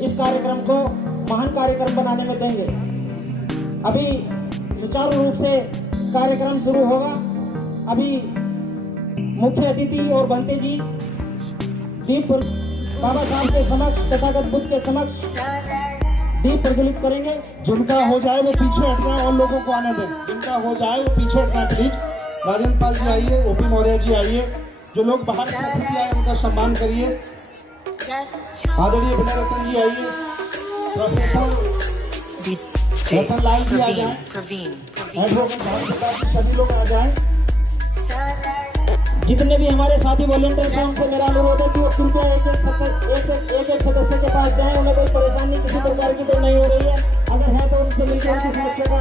इस कार्यक्रम को महान कार्यक्रम बनाने में देंगे। अभी सुचारू रूप से कार्यक्रम शुरू होगा। अभी मुख्य अतिथि और बंते जी दीप बाबा साहब के समक्ष तथागत बुद्ध के समक्ष दीप प्रज्वलित करेंगे। जिनका हो जाए वो पीछे हट जाए और लोगों को आने दें। जिनका हो जाए वो पीछे हट जाए प्लीज। राजेंद्र पाल जी आइए, ओपी मौर्य जी आइए। जो लोग बाहर से अतिथि आए उनका सम्मान करिए। आदरणीय विनय रतन जी आइए। प्रोफेसर लाल जी आ जाए। एडवोकेट भानु प्रताप जी, सभी लोग आ जाए। जितने भी हमारे साथी वॉलंटियर हैं उनसे मेरा अनुरोध है कि वो कृपया एक सदस्य के पास जाएं। उन्हें कोई परेशानी किसी प्रकार की तो नहीं हो रही है, अगर है तो उनसे मिलकर उनकी समस्या का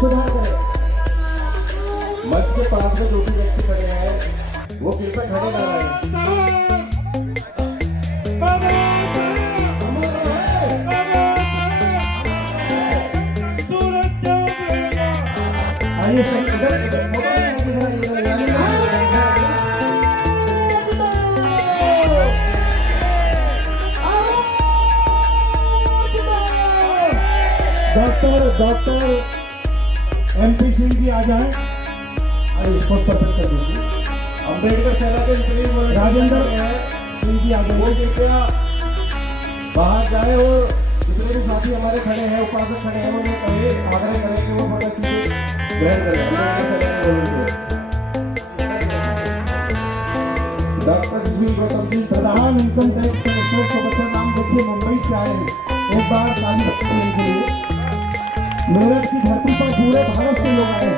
सुधार करें। मंच के पास में जो भी व्यक्ति खड़े हैं वो कृपया खड़े ना रहें। डॉक्टर MP सिंह जी आ जाए। अम्बेडकर सेना के जितने भी राजेंद्र सिंह जी आ जाए। वो कृपया बाहर जाए और जितने भी साथी हमारे खड़े हैं, उपासक खड़े हैं, उन्हें कहे आग्रह करें कि वो थोड़ा चीजें ग्रहण करें। डॉक्टर जी गौतम जी प्रधान इनकम टैक्स कमिश्नर सुबचन नाम देखिए मुंबई से आए हैं। एक बार ताली बजाने के लिए। मेरठ की धरती पर पूरे भारत से लोग आए हैं।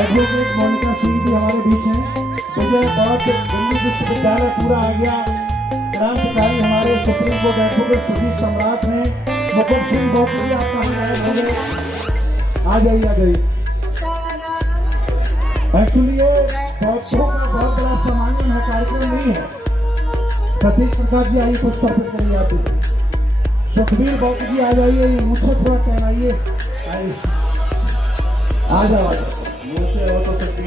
एडवोकेट मोनिका सिंह जी हमारे बीच हैं। विजय बौद्ध दिल्ली विश्वविद्यालय पूरा आ गया। क्रांतिकारी हमारे सुप्रीम कोर्ट एडवोकेट सुधीर सम्राट हैं। मुकुट सिंह बोपरी आप कहाँ गायब हो गए? आ जाइए आ जाइए। एक्चुअली ये बौद्धों का बहुत बड़ा सम्मान है, कार्यक्रम नहीं है। सतीश प्रकाश जी आइए, कुछ टॉपिक करिए आप। सुखबीर बौद्ध जी आ जाइए, ये मुझसे थोड़ा कहनाइए। आ जाओ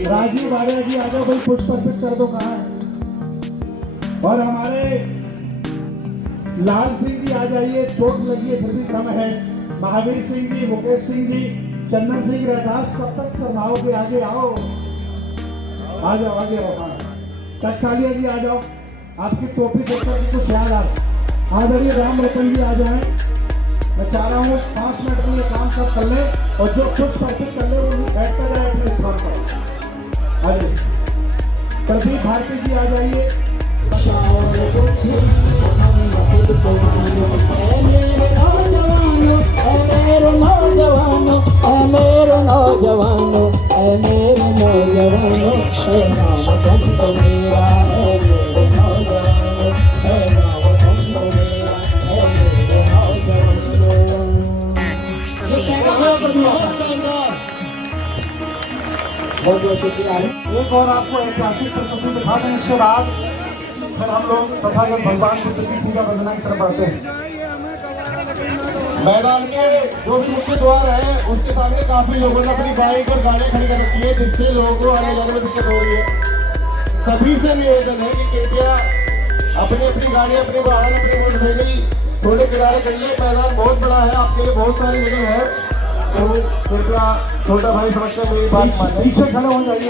राजीव आर्या जी आ जाओ भाई, कुछ टॉपिक कर दो कहाँ है। और हमारे लाल सिंह जी आ जाइए, चोट लगी है फिर भी कम है। महावीर सिंह जी, मुकेश सिंह जी, चंदन सिंह रहदास, कब तक शर्माओगे? आगे आओ, आ जाओ आगे आओ। हाँ टकसालिया जी आ जाओ, आपकी टोपी देखकर भी कुछ याद आ। आदरणीय राम रतन जी आ जाए। मैं चाह रहा हूँ 5 मिनट में ये काम सब कर ले और जो कुछ टॉपिक कर ले वो बैठता जाए अपने स्थान पर। आ जाइए। प्रदीप भारती जी आ जाइए। एक और आपको ऐतिहासिक प्रस्तुति दिखा दें, इसके बाद फिर हम लोग तथागत भगवान बुद्ध की पूजा वंदना की तरफ बढ़ते हैं। मैदान के जो भी मुख्य द्वार है उसके सामने काफी लोगों ने अपनी बाइक और गाड़ियां खड़ी कर रखी है, जिससे लोगों को आने जाने में दिक्कत हो रही है। सभी से निवेदन है कि कृपया अपनी अपनी गाड़ी, अपने वाहन, अपनी मोटरसाइकिल थोड़े किनारे करिए। मैदान बहुत बड़ा है, आपके लिए बहुत सारी जगह है, तो कृपया छोटा भाई समझकर मेरी बात माने। पीछे खड़े हो जाइए,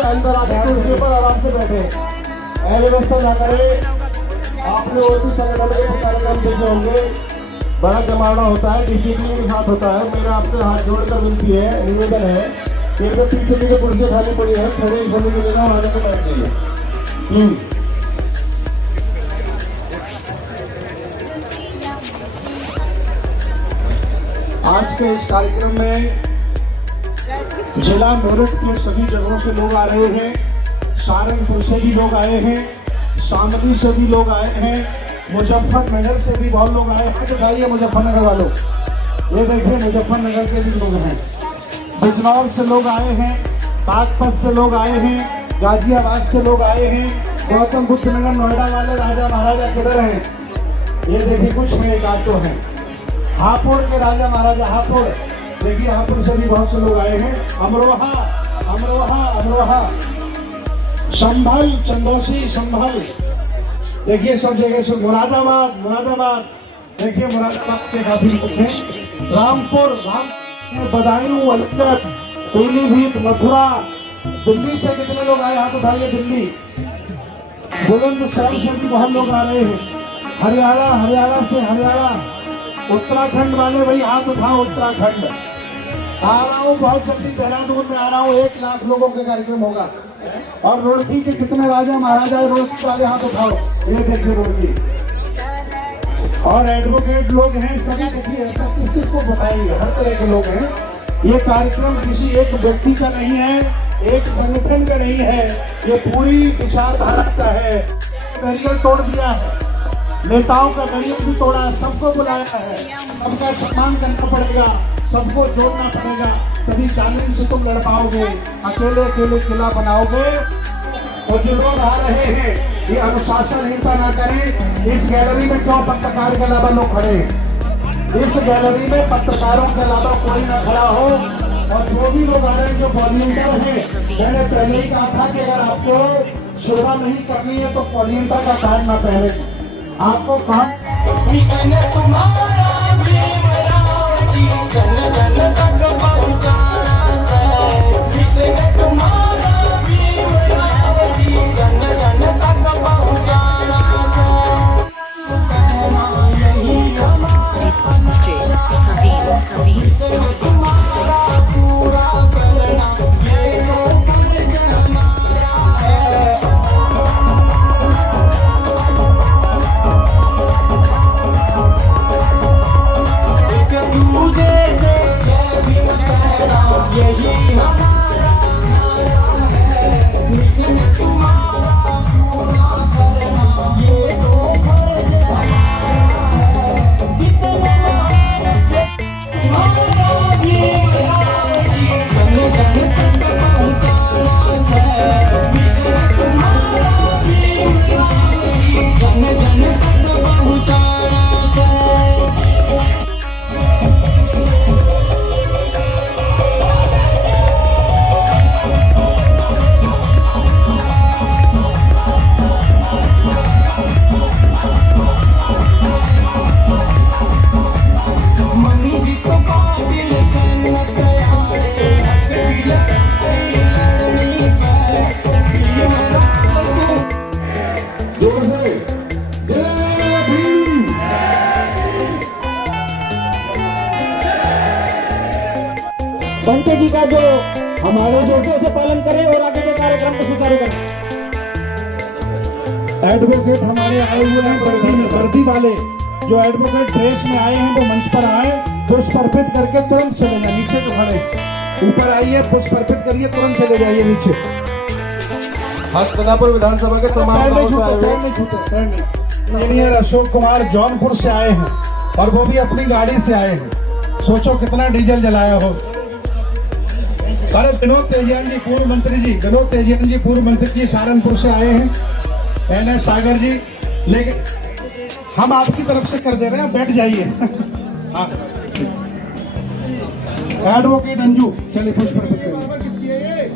अंदर आके कुर्सी पर आराम से बैठे, अव्यवस्था ना करें। आपने और भी संगठन के कार्यक्रम देखे होंगे, बड़ा जमावड़ा होता है, डिसिप्लिन के साथ होता है। मेरा आपसे हाथ जोड़कर विनती है, निवेदन है, पीछे पीछे कुर्सी खाली पड़ी है, खड़े होने की जगह वहां को बैठ जाइए। आज के इस कार्यक्रम में जिला मेरठ के सभी जगहों से लोग आ रहे हैं। सहारनपुर से भी लोग आए हैं, शामली से भी लोग आए हैं, मुजफ्फरनगर से भी बहुत लोग आए हैं। दिखाइए मुजफ्फरनगर वालों, ये देखिए मुजफ्फरनगर के भी लोग हैं। बिजनौर से लोग आए हैं, बागपत से लोग आए हैं, गाजियाबाद से लोग आए हैं, गौतम बुद्ध नगर नोएडा वाले राजा महाराजा किधर हैं? ये देखिए कुछ में एक आटो है। हापुड़ के राजा महाराजा हापुड़, देखिए हापुड़ से भी बहुत से लोग आए हैं। अमरोहा अमरोहा, संभल, चंदौसी, संभल, देखिए सब जगह से मुरादाबाद, देखिए मुरादाबाद के काफी लोग हैं, रामपुर, बदायूं, अलीगढ़, पीलीभीत, मथुरा, दिल्ली से कितने लोग आए हाथ उठाइए, दिल्ली, बुलंदशहर से भी बहुत लोग आ रहे हैं, हरियाणा से, उत्तराखंड वाले भाई हाथ उठाओ, उत्तराखंड आ रहा हूँ बहुत जल्दी, देहरादून में आ रहा हूँ, 1 लाख लोगों के कार्यक्रम होगा। और रुड़की के कितने राजा महाराजा रोज वाले हाथ उठाओ, ये देखिए रुड़की, और एडवोकेट लोग हैं सभी, देखिए ऐसा किसको बताएंगे, हर तरह के लोग हैं। ये कार्यक्रम किसी एक व्यक्ति का नहीं है, एक संगठन का नहीं है, ये पूरी विचारधारा का है। बैरियर तोड़ दिया है, नेताओं का बैरियर भी तोड़ा है, सबको बुलाया है, सबका सम्मान करना पड़ेगा, सबको जोड़ना पड़ेगा, तभी चैलेंज से तुम लड़ पाओगे। अकेले किला बनाओगे। तो जो लोग आ रहे हैं ये अनुशासनहीनता ना करें। इस गैलरी में क्यों पत्रकार के अलावा लोग खड़े हैं? इस गैलरी में पत्रकारों के अलावा कोई ना खड़ा हो। और जो भी लोग आ रहे हैं जो वॉलंटियर हैं, मैंने पहले ही कहा था कि अगर आपको सेवा नहीं करनी है तो वॉलंटियर का कार्ड ना पहने। आपको बंते जी का जो हमारे जोशों से पालन करें और आगे के कार्यक्रम को सुचारू करें। एडवोकेट हमारे आए हुए हैं वर्दी वाले, जो एडवोकेट ड्रेस में आए हैं वो मंच पर आए, पुष्प अर्पित करके तुरंत चले जाए। नीचे जो खड़े ऊपर आइए, पुष्प अर्पित करिए, तुरंत चले जाइए नीचे। हस्तनापुर विधानसभा के तमाम इंजीनियर अशोक कुमार जौनपुर से आए हैं और वो भी अपनी गाड़ी से आए हैं। सोचो कितना डीजल जलाया हो। अरे विनोद तेजियान जी पूर्व मंत्री जी सहारनपुर से आए हैं। NS सागर जी, लेकिन हम आपकी तरफ से कर दे रहे हैं, बैठ जाइए। हाँ, एडवोकेट अंजू, चलिए पुष्प अर्पित करिए।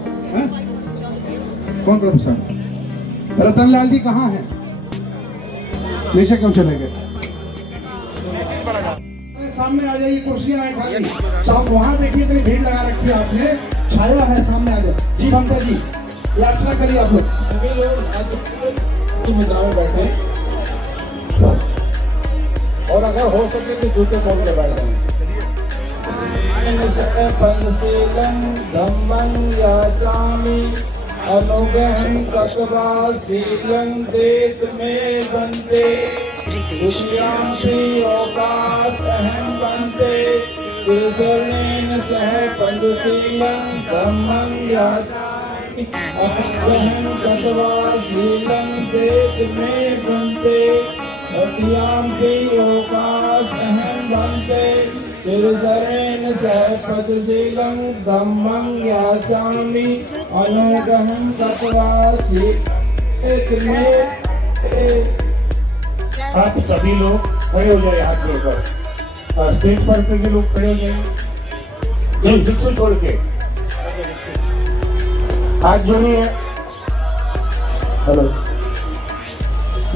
कौन प्रोफेसर? रतन लाल जी कहाँ हैं? नीचे क्यों चले गए? सामने आ जाइए, कुर्सियां हैं खाली। सब वहाँ देखिए इतनी भीड़ लगा रखी है आपने, छाया है, सामने आ जाए। जी भंता जी, यात्रा करिए आप लोग। सभी लोग मुद्रा में बैठे और अगर हो सके तो जूते खोल के बैठ जाए। अनुगहन कटवाशीलं देश में बनते अहम बनते तिरुशरणेन सह पंचशीलं धम्मं याचामि अनुगहन कटवाशीलं देश में बनते अहम बनते तिरुशरणेन सह पंचशीलं धम्मं याचामि अनुगहन आप सभी लोग खड़े हो जाए हाथ जोड़कर। स्टेज पर के लोग खड़े हो जाए, बिल्कुल छोड़ के। हाथ जोड़िए। हेलो,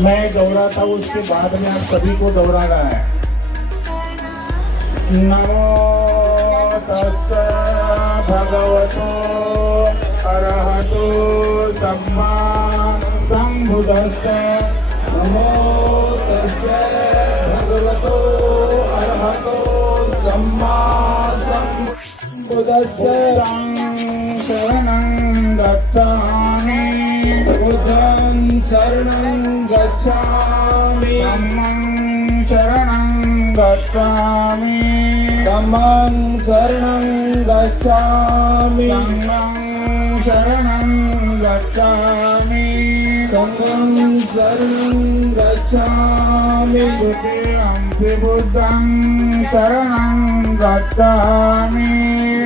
मैं दोहराता हूँ, उसके बाद में आप सभी को दोहराना है। नमो तस्सै भगवतो अरहतो सम्मा सम्बुद्धस्सै। नमो तस्सै भगवतो अरहतो सम्मा सम्बुद्धस्सै। शरणं गच्छामि, बुद्धं शरणं गच्छामि, धम्मं शरणं गच्छामि, धम्मं शरणं गच्छामि, संघं शरणं गच्छामि, संघं शरणं गच्छामि, द्वितीयंपि बुद्धं शरणं गच्छामि,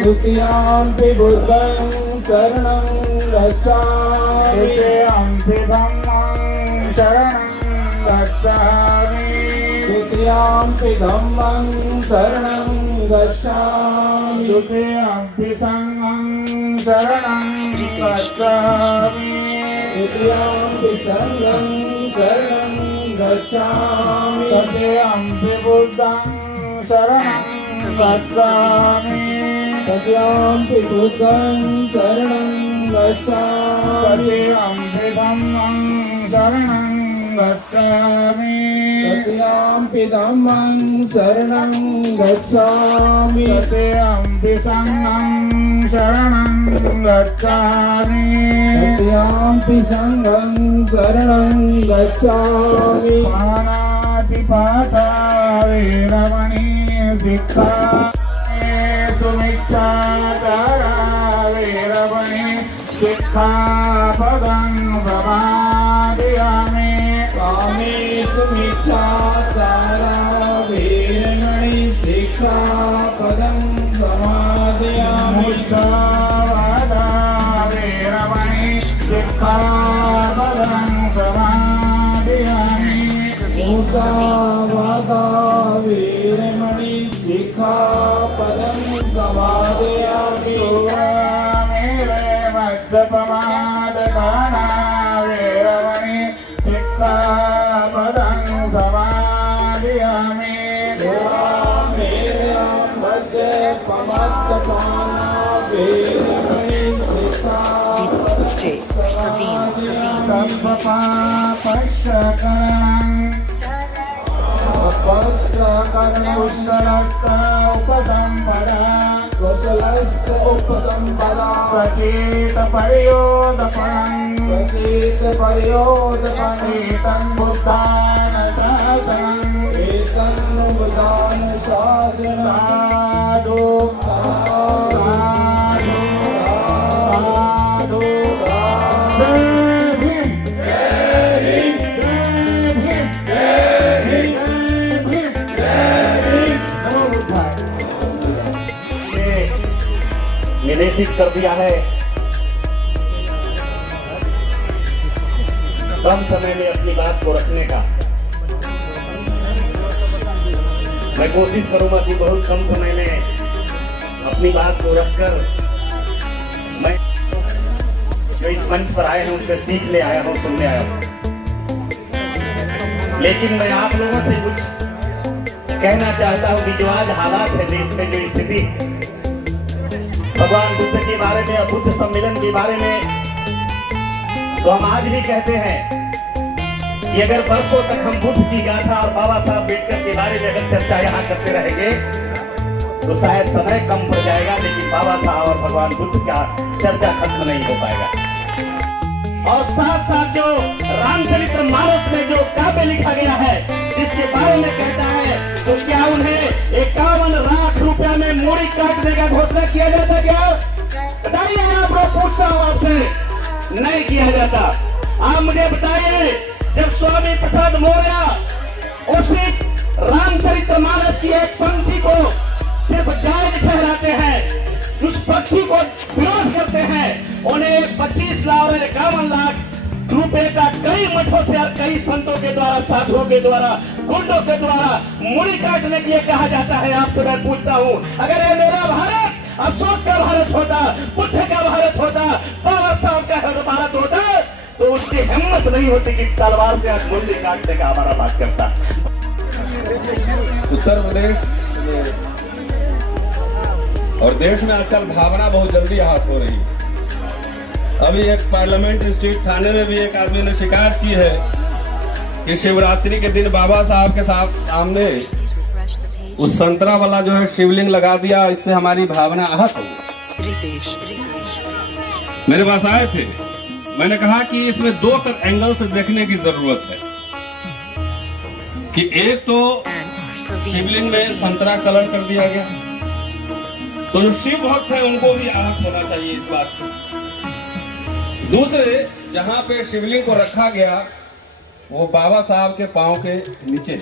द्वितीयंपि बुद्धं शरणं गच्छामि, तृतीयंपि धम्मं शरणं गच्छामि, द्वितीयंपि धम्मं शरणं गच्छामि, तृतीयंपि संघं शरणं गच्छामि, तृतीयंपि संघं शरणं गच्छामि, तृतीयंपि बुद्धं शरणं गच्छामि, तृतीयंपि बुद्धं शरणं गच्छामि, तृतीयंपि धम्मं शरणं गच्छामि, तृतीयंपि धम्मं शरणं गच्छामि, तृतीयंपि संघं शरणं गच्छामि, तृतीयंपि संघं शरणं गच्छामि, पाणातिपाता वीरमणि शिक्षा सुमिच्छाचारा वीरमणि शिक्षापदं समादयामि, कामेषुमिच्छाचारा वीरमणि शिक्षापदं समादयामि, मुद्रावादा वीरमणि शिक्षापदं समादयामि, मुद्रावादा वीरमणि शिक्षापदं समादयामि, मेरे मध्यपमादगाना वीरमणि शिक्षापदं समादयामि, मेरे मध्यपमादगाना वीरमणि शिक्षापदं सर्वपापश्चकरणं कुशलस्य उपसम्पदा प्रचेतपर्योदपणं एतं बुद्धानुशासनं साधु निर्देशित कर दिया है कम समय में अपनी बात को रखने का। मैं कोशिश करूंगा कि बहुत कम समय में अपनी बात को रखकर मैं जो इस मंच पर आए हैं उनसे सीखने आया हूं, सुनने आया हूं। लेकिन मैं आप लोगों से कुछ कहना चाहता हूं कि जो आज हालात है देश में, जो स्थिति भगवान बुद्ध के बारे में, बुद्ध सम्मेलन के बारे में, तो हम आज भी कहते हैं कि अगर बरसों तक हम बुद्ध की गाथा और बाबा साहब अम्बेडकर के बारे में अगर चर्चा यहाँ करते रहेंगे तो शायद समय कम पड़ जाएगा, लेकिन बाबा साहब और भगवान बुद्ध का चर्चा खत्म नहीं हो पाएगा। और साथ साथ जो रामचरितमानस में जो काव्य लिखा गया है, जिसके बारे में कहता है, तो क्या उन्हें 51 लाख रुपया में मूड़ी काटने का घोषणा किया जाता? क्या बताइए, आप लोग, पूछता हूँ आपसे, नहीं किया जाता। आप मुझे बताइए, जब स्वामी प्रसाद मौर्य उसी रामचरितमानस की एक पंक्ति को सिर्फ जायज ठहराते हैं, उस पक्षी को विरोध करते हैं, उन्हें 25 लाख और 51 लाख रुपए का कई मठों से और कई संतों के द्वारा, साधुओं के द्वारा, गुंडों के द्वारा मुड़ी काटने के लिए कहा जाता है। आपसे मैं पूछता हूँ, अगर ये मेरा भारत अशोक का भारत होता, बुद्ध का भारत होता, बाबा साहब उसकी हिम्मत नहीं होती कि तलवार से आज मुंडी काटने का हमारा बात करता। उत्तर प्रदेश और देश में आजकल भावना बहुत जल्दी हाथ हो रही है। अभी एक पार्लियामेंट स्ट्रीट थाने में भी एक आदमी ने शिकायत की है कि शिवरात्रि के दिन बाबा साहब के सामने उस संतरा वाला जो है शिवलिंग लगा दिया, इससे हमारी भावना आहत हो गई। मेरे पास आए थे, मैंने कहा कि इसमें दो एंगल से देखने की जरूरत है कि एक तो शिवलिंग में संतरा कलर कर दिया गया, तो जो शिव भक्त है उनको भी आहत होना चाहिए इस बात से। दूसरे, जहां पे शिवलिंग को रखा गया वो बाबा साहब के पांव के नीचे,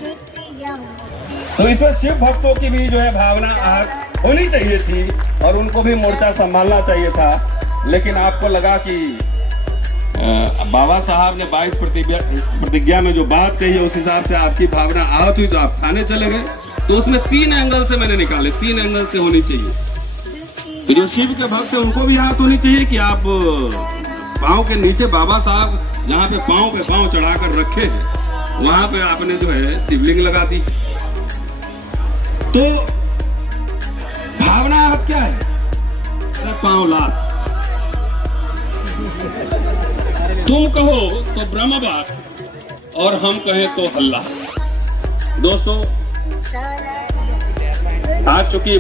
तो इसमें शिव भक्तों की भी जो है भावना आहत होनी चाहिए थी और उनको भी मोर्चा संभालना चाहिए था। लेकिन आपको लगा कि बाबा साहब ने 22 प्रतिज्ञा में जो बात कही है उस हिसाब से आपकी भावना आहत हुई तो आप थाने चले गए। तो उसमें 3 एंगल से मैंने निकाले, 3 एंगल से होनी चाहिए। तो जो शिव के भक्त है उनको भी आहत होनी चाहिए कि आप पाँव के नीचे बाबा साहब जहाँ पे पाँव चढ़ाकर रखे हैं वहां पे आपने जो है शिवलिंग लगा दी। तो भावना आहत क्या है? पाँव लात। तुम कहो तो ब्रह्म बात और हम कहें तो हल्ला। दोस्तों, आज चूंकि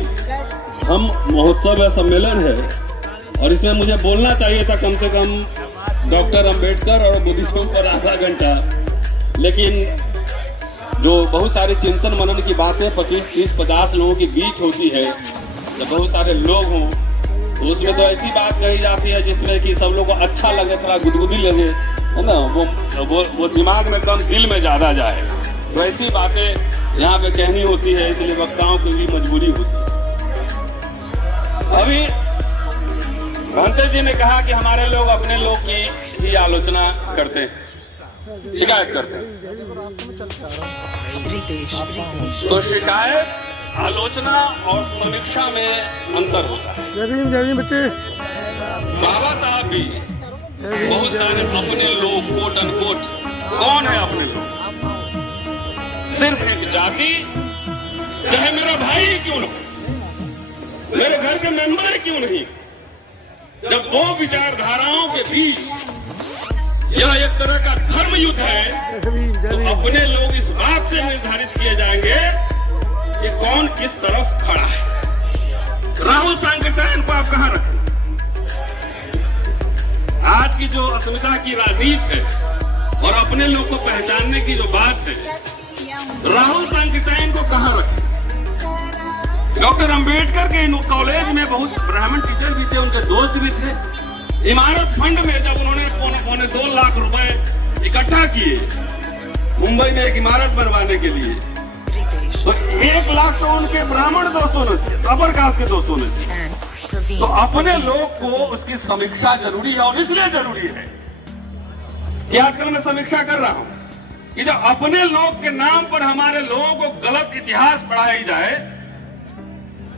हम महोत्सव सम्मेलन है और इसमें मुझे बोलना चाहिए था कम से कम डॉक्टर अंबेडकर और बुद्धिज्म पर आधा घंटा, लेकिन जो बहुत सारे चिंतन मनन की बातें 25, 30, 50 लोगों के बीच होती है, जब बहुत सारे लोग हों तो उसमें तो ऐसी बात कही जाती है जिसमें कि सब लोगों को अच्छा लगे, थोड़ा गुदगुदी लगे, है ना, वो दिमाग में कम दिल में ज्यादा जाए। तो ऐसी बातें यहाँ पे कहनी होती है, इसलिए वक्ताओं की भी मजबूरी होती है। अभी भंते जी ने कहा कि हमारे लोग अपने लोग की ही आलोचना करते हैं, शिकायत करते हैं। तो शिकायत, आलोचना और समीक्षा में अंतर होता है। बाबा साहब भी बहुत सारे अपने लोग, कोट अनकोट, कौन है अपने लोग? सिर्फ एक जाति, चाहे मेरा भाई क्यों न हो, मेरे घर के मेंबर क्यों नहीं, जब दो विचारधाराओं के बीच यह एक तरह का धर्म युद्ध है तो अपने लोग इस बात से निर्धारित किए जाएंगे कि कौन किस तरफ खड़ा है। राहुल सांकृत्यायन को आप कहां रखें? आज की जो अस्मिता की राजनीति है और अपने लोग को पहचानने की जो बात है, राहुल सांकृत्यायन को कहां रखें? डॉक्टर अंबेडकर के कॉलेज में बहुत ब्राह्मण टीचर भी थे, उनके दोस्त भी थे। इमारत फंड में जब उन्होंने पौने 2 लाख रुपए इकट्ठा किए मुंबई में एक इमारत बनवाने के लिए, तो 1 लाख तो उनके ब्राह्मण दोस्तों ने थे, अपर कास्ट के दोस्तों ने थे। तो अपने लोग को उसकी समीक्षा जरूरी है और इसलिए जरूरी है कि आजकल मैं समीक्षा कर रहा हूं कि जब अपने लोग के नाम पर हमारे लोगों को गलत इतिहास पढ़ाई जाए,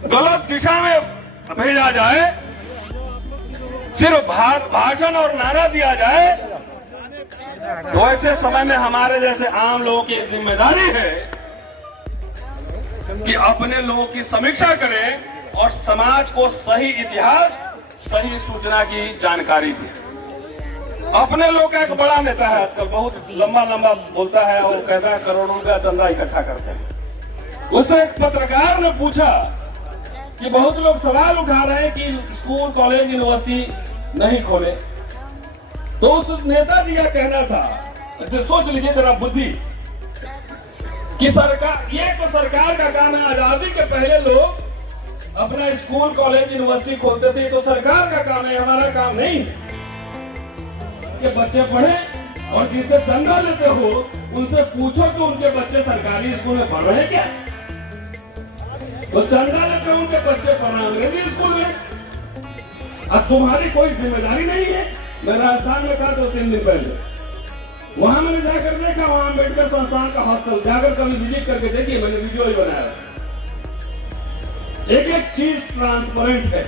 गलत दिशा में भेजा जाए, सिर्फ भाषण और नारा दिया जाए, तो ऐसे समय में हमारे जैसे आम लोगों की जिम्मेदारी है कि अपने लोगों की समीक्षा करें और समाज को सही इतिहास, सही सूचना की जानकारी दें। अपने लोग का एक बड़ा नेता है आजकल, बहुत लंबा बोलता है और कहता है करोड़ों रुपया चंदा इकट्ठा करते हैं। उससे एक पत्रकार ने पूछा कि बहुत लोग सवाल उठा रहे हैं कि स्कूल, कॉलेज, यूनिवर्सिटी नहीं खोले, तो उस नेताजी का कहना था, सोच लीजिए जरा बुद्धि, कि सरकार, ये तो सरकार का काम है। आजादी के पहले लोग अपना स्कूल, कॉलेज, यूनिवर्सिटी खोलते थे, तो सरकार का काम है, हमारा काम नहीं कि बच्चे पढ़े। और जिससे चंदा लेते हो उनसे पूछो कि उनके बच्चे सरकारी स्कूल में पढ़ रहे हैं क्या? तो चंदा लेते हो उनके बच्चे पढ़ रहे हैं अंग्रेजी स्कूल में। अब तुम्हारी कोई जिम्मेदारी नहीं है। मैं राजस्थान में था 2-3 दिन पहले, वहां मैंने जाकर देखा, वहां अम्बेडकर संस्थान का हॉस्टल, जाकर कभी विजिट करके देखिए, मैंने वीडियो ही बनाया। एक एक चीज ट्रांसपेरेंट है।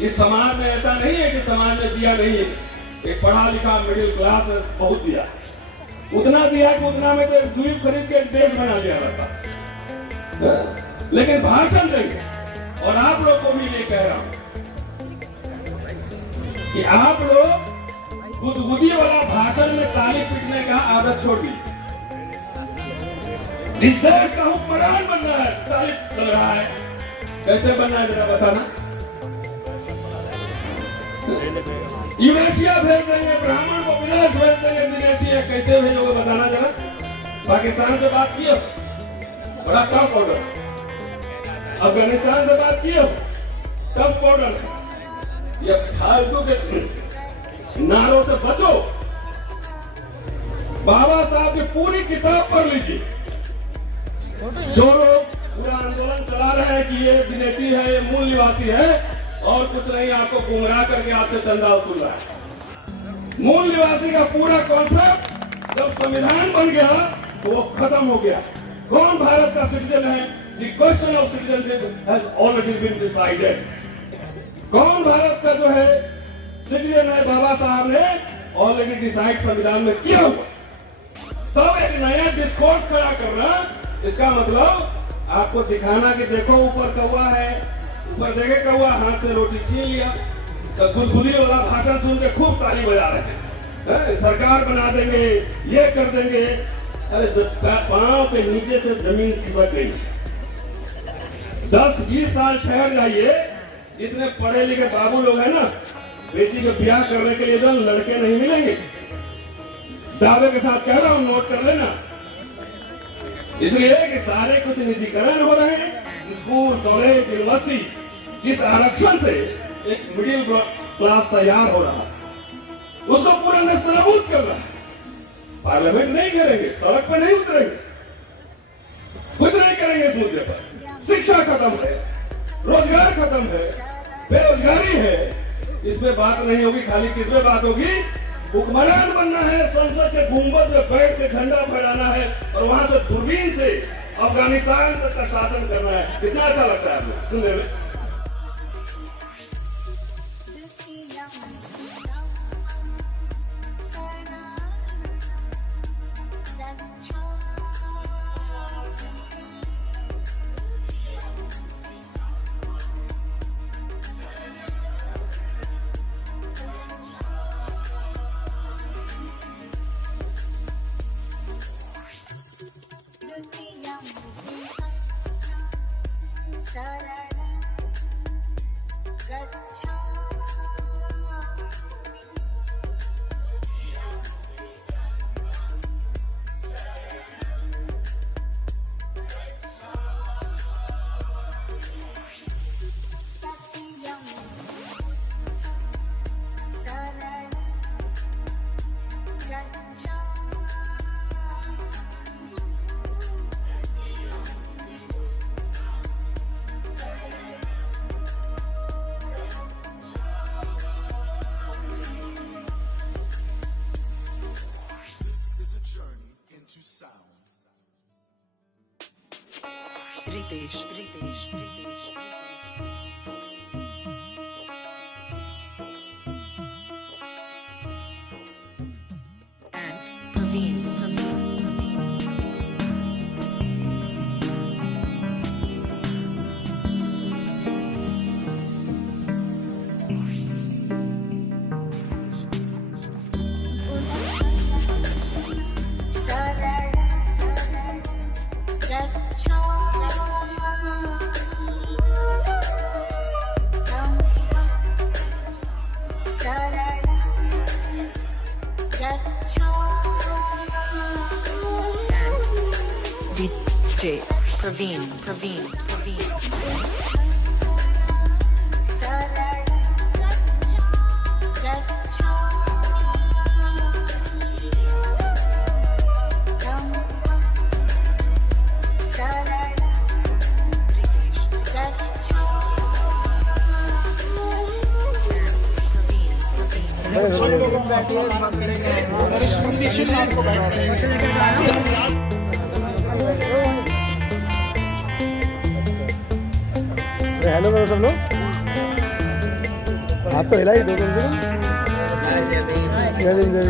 इस समाज में ऐसा नहीं है कि समाज ने दिया नहीं है, एक पढ़ा लिखा मिडिल क्लास है, बहुत दिया, उतना दिया कि उतना में तो एक द्वीप खरीद के एक देश बना लिया रहता। लेकिन भाषण देंगे, और आप लोग को भी ये कह रहा हूं कि आप लोग गुदगुदी वाला भाषण में ताली पीटने का आदत छोड़ दीजिए। इस देश का हुक्मरान बनना है, ताली लग रहा है, कैसे बनना है जरा बताना। यूरेशिया भेज देंगे, ब्राह्मण को विदेश भेज देंगे, विदेशी है, कैसे भेजोगे बताना जरा। पाकिस्तान से बात किए, बड़ा टफ ऑर्डर। अफगानिस्तान से बात किए, टफ ऑर्डर। ये फालतू के नारों से बचो। बाबा साहब की पूरी किताब पढ़ लीजिए। जो लोग पूरा आंदोलन चला रहे हैं कि ये विदेशी है, ये मूल निवासी है और कुछ नहीं, आपको गुमराह करके आपसे चंदा वसूल रहा है। मूल निवासी का पूरा कॉन्सेप्ट जब संविधान बन गया तो वो खत्म हो गया। कौन भारत का सिटीजन है? The question of citizenship has already been decided. कौन भारत का जो है सिटीजन है, बाबा साहब ने ऑलरेडी डिसाइड संविधान में किया हुआ। तब एक नया डिस्कोर्स खड़ा करना, इसका मतलब आपको दिखाना कि देखो ऊपर कौवा है, ऊपर देखे कौवा, हाथ से रोटी छीन लिया। तो गुदगुदी वाला भाषण सुन के खूब ताली बजा रहे हैं, सरकार बना देंगे, ये कर देंगे। अरे पांव के नीचे से जमीन खिसक गई। 10-20 साल ठहर जाइए। जितने पढ़े लिखे बाबू लोग हैं ना, बेटी के ब्याह करने के लिए तो लड़के नहीं मिलेंगे। दावे के साथ कह रहा हूं, नोट कर लेना। इसलिए कि सारे कुछ निजीकरण हो रहे हैं, स्कूल, कॉलेज, यूनिवर्सिटी। जिस आरक्षण से एक मिडिल क्लास तैयार हो रहा है, उसको पूरा नेस्तनाबूद कर रहा है। पार्लियामेंट नहीं करेंगे, सड़क पर नहीं उतरेंगे, कुछ नहीं करेंगे इस मुद्दे पर। शिक्षा खत्म है, रोजगार खत्म है, बेरोजगारी है। इसमें बात नहीं होगी, खाली किसमें बात होगी? हुक्मरान बनना है, संसद के गुंबद में बैठ के झंडा फहराना है और वहां से दूरबीन से अफगानिस्तान तक का शासन करना है। कितना अच्छा लगता है सुनने में। Ritesh. And Praveen. DJ Praveen. Hello सब लोग, आप तो हिला ही दो कम से कम। साथियों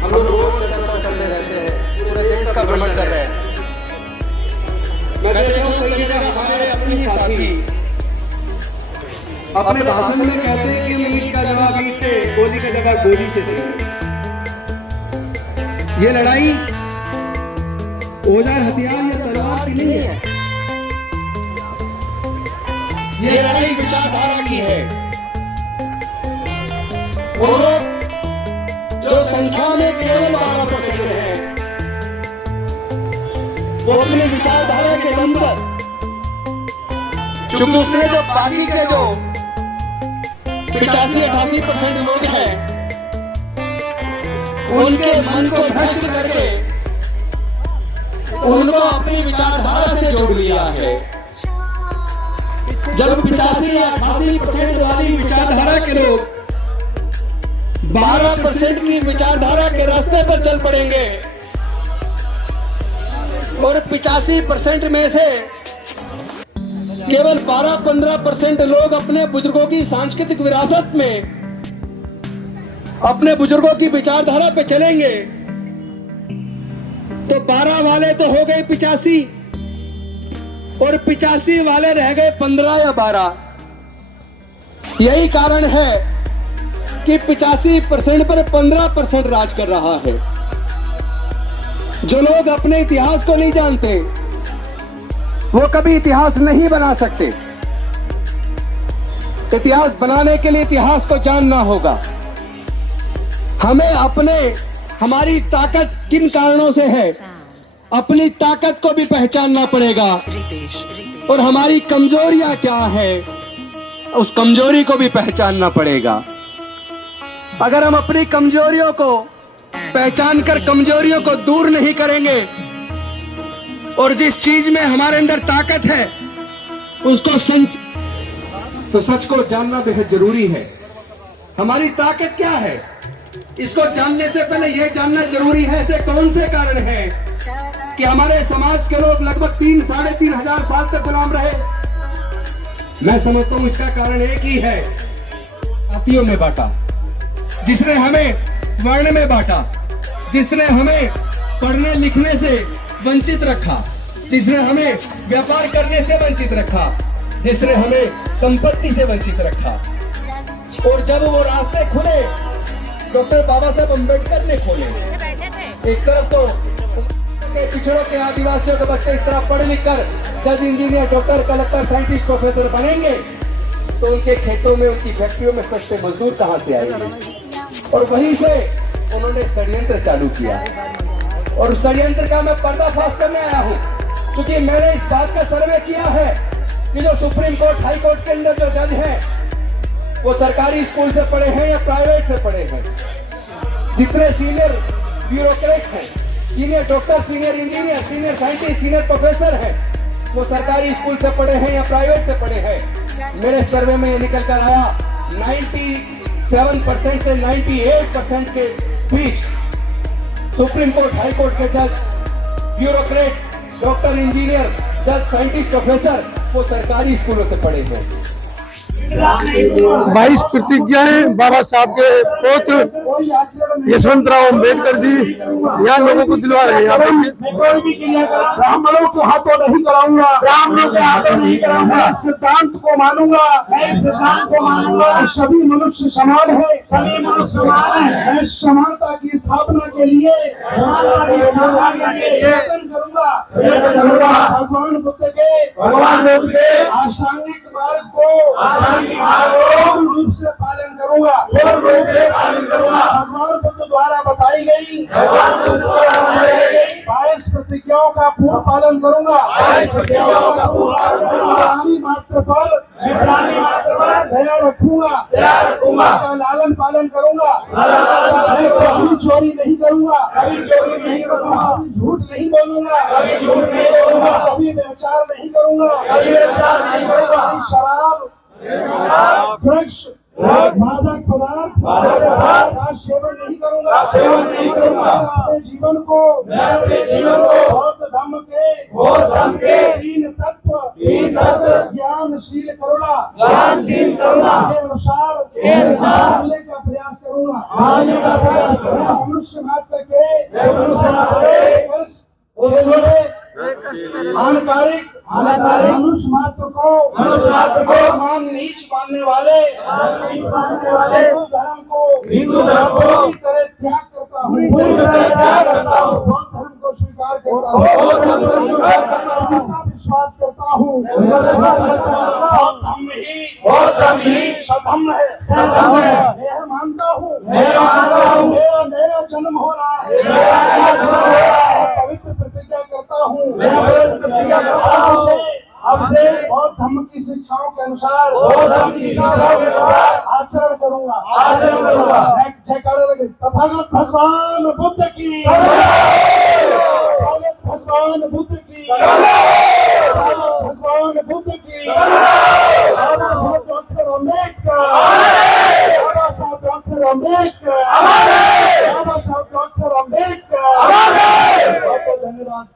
हम लोग रोज चर्चा करते रहते हैं, पूरे देश का भ्रमण कर रहे हैं। मैं देख रहा हूँ कई जगह हमारे अपने ही साथी अपने भाषण में कहते हैं कि ईंट का जवाब ईंट से, गोली का जवाब गोली से देंगे। ये लड़ाई औजार हथियार या तलवार की नहीं है, ये लड़ाई विचारधारा की है। वो लोग जो संख्या में केवल 12% है, वो अपनी विचारधारा के दम पर, चूंकि उसने जो बाकी के जो 85-88% लोग हैं, उनके मन को भ्रष्ट करके उनको अपनी विचारधारा से जोड़ लिया है। जब 85 या 88% वाली विचारधारा के लोग 12% की विचारधारा के रास्ते पर चल पड़ेंगे और 85% में से केवल 12-15% लोग अपने बुजुर्गों की सांस्कृतिक विरासत में, अपने बुजुर्गों की विचारधारा पे चलेंगे, तो 12 वाले तो हो गए 85 और 85 वाले रह गए 15 या 12। यही कारण है कि 85% पर 15% राज कर रहा है। जो लोग अपने इतिहास को नहीं जानते, वो कभी इतिहास नहीं बना सकते। इतिहास बनाने के लिए इतिहास को जानना होगा। हमें हमारी ताकत किन कारणों से है, अपनी ताकत को भी पहचानना पड़ेगा और हमारी कमजोरियां क्या है, उस कमजोरी को भी पहचानना पड़ेगा। अगर हम अपनी कमजोरियों को पहचान कर कमजोरियों को दूर नहीं करेंगे और जिस चीज में हमारे अंदर ताकत है उसको तो सच को जानना बेहद जरूरी है। हमारी ताकत क्या है, इसको जानने से पहले यह जानना जरूरी है ऐसे कौन से कारण है कि हमारे समाज के लोग लगभग 3-3.5 हजार साल तक गुलाम रहे। मैं समझता हूं इसका कारण एक ही है, जातियों में बांटा, जिसने हमें वर्ण में बांटा, जिसने हमें पढ़ने लिखने से वंचित रखा, जिसने हमें व्यापार करने से वंचित रखा, जिसने हमें संपत्ति से वंचित रखा। और जब वो रास्ते खुले, डॉक्टर बाबा साहब अम्बेडकर ने खोले। एक तरफ तो पिछड़ों के आदिवासियों के बच्चे इस तरह पढ़ लिख कर जज, engineer, doctor, collector, scientist, professor बनेंगे, तो उनके खेतों में, उनकी फैक्ट्रियों में सस्ते मजदूर कहां से आएंगे। और वहीं से उन्होंने षड्यंत्र चालू किया और षड्यंत्र का मैं पर्दाफाश करने आया हूं, क्योंकि मैंने इस बात का सर्वे किया है कि जो सुप्रीम कोर्ट, हाई कोर्ट के अंदर जो जज हैं वो सरकारी स्कूल से पढ़े हैं या प्राइवेट से पढ़े हैं। जितने सीनियर ब्यूरोक्रेट हैं, senior doctor, senior engineer, senior scientist, senior professor हैं, वो सरकारी स्कूल से पढ़े हैं या प्राइवेट से पढ़े हैं। मेरे सर्वे में ये निकल कर आया 97% से 98% के बीच सुप्रीम कोर्ट, हाई कोर्ट के जज, ब्यूरोक्रेट, डॉक्टर, इंजीनियर, जज, साइंटिस्ट, प्रोफेसर वो सरकारी स्कूलों से पढ़े हैं। 22 प्रतिज्ञाएं बाबा साहब के पुत्र यशवंतराव अम्बेडकर जी यहाँ लोगों को दिलवा रहे हैं। ब्राह्मणों के हाथों नहीं कराऊंगा, ब्राह्मणों के हाथों नहीं कराऊंगा, सिद्धांत को मानूंगा, सिद्धांत को मानूंगा। सभी मनुष्य समान है, सभी मनुष्य समान है। मैं समानता की स्थापना के लिए प्रयत्न करूंगा। भगवान बुद्ध के आष्टांगिक मार्ग को पूर्ण रूप से पालन करूंगा। भगवान बुद्ध द्वारा बताई गई 22 प्रतिज्ञाओं का पूर्ण पालन करूंगा। मात्र पर दया रखूंगा, लालन पालन करूंगा। मैं कभी चोरी नहीं करूंगा, कभी झूठ नहीं बोलूंगा, कभी व्यभिचार नहीं करूंगा, शराब, ड्रग्स मादक पदार्थ का सेवन नहीं करूंगा अपने जीवन को बौद्ध धर्म के तीन तत्व ज्ञानशील करुणा के अनुसार चलने का प्रयास करूंगा मनुष्य मात्र के हानिकारक मनुष्य मात्र को मान नीच मानने वाले हिंदू धर्म को पूरी तरह त्याग करता हूँ बौद्ध धर्म को स्वीकार करता हूँ विश्वास करता हूँ बौद्ध धर्म ही सधम्म है यह मानता हूँ मेरा नया जन्म हो रहा है पवित्र प्रतिज्ञा करता हूँ अब से बौद्ध धर्म की शिक्षाओं के अनुसार आचरण करूंगा जयकारा लगे। तथागत भगवान बुद्ध की भगवान बुद्ध की भगवान बुद्ध की बाबा साहब डॉक्टर अम्बेडकर बाबा साहब डॉक्टर अम्बेडकर बाबा साहब डॉक्टर अम्बेडकर बहुत बहुत धन्यवाद।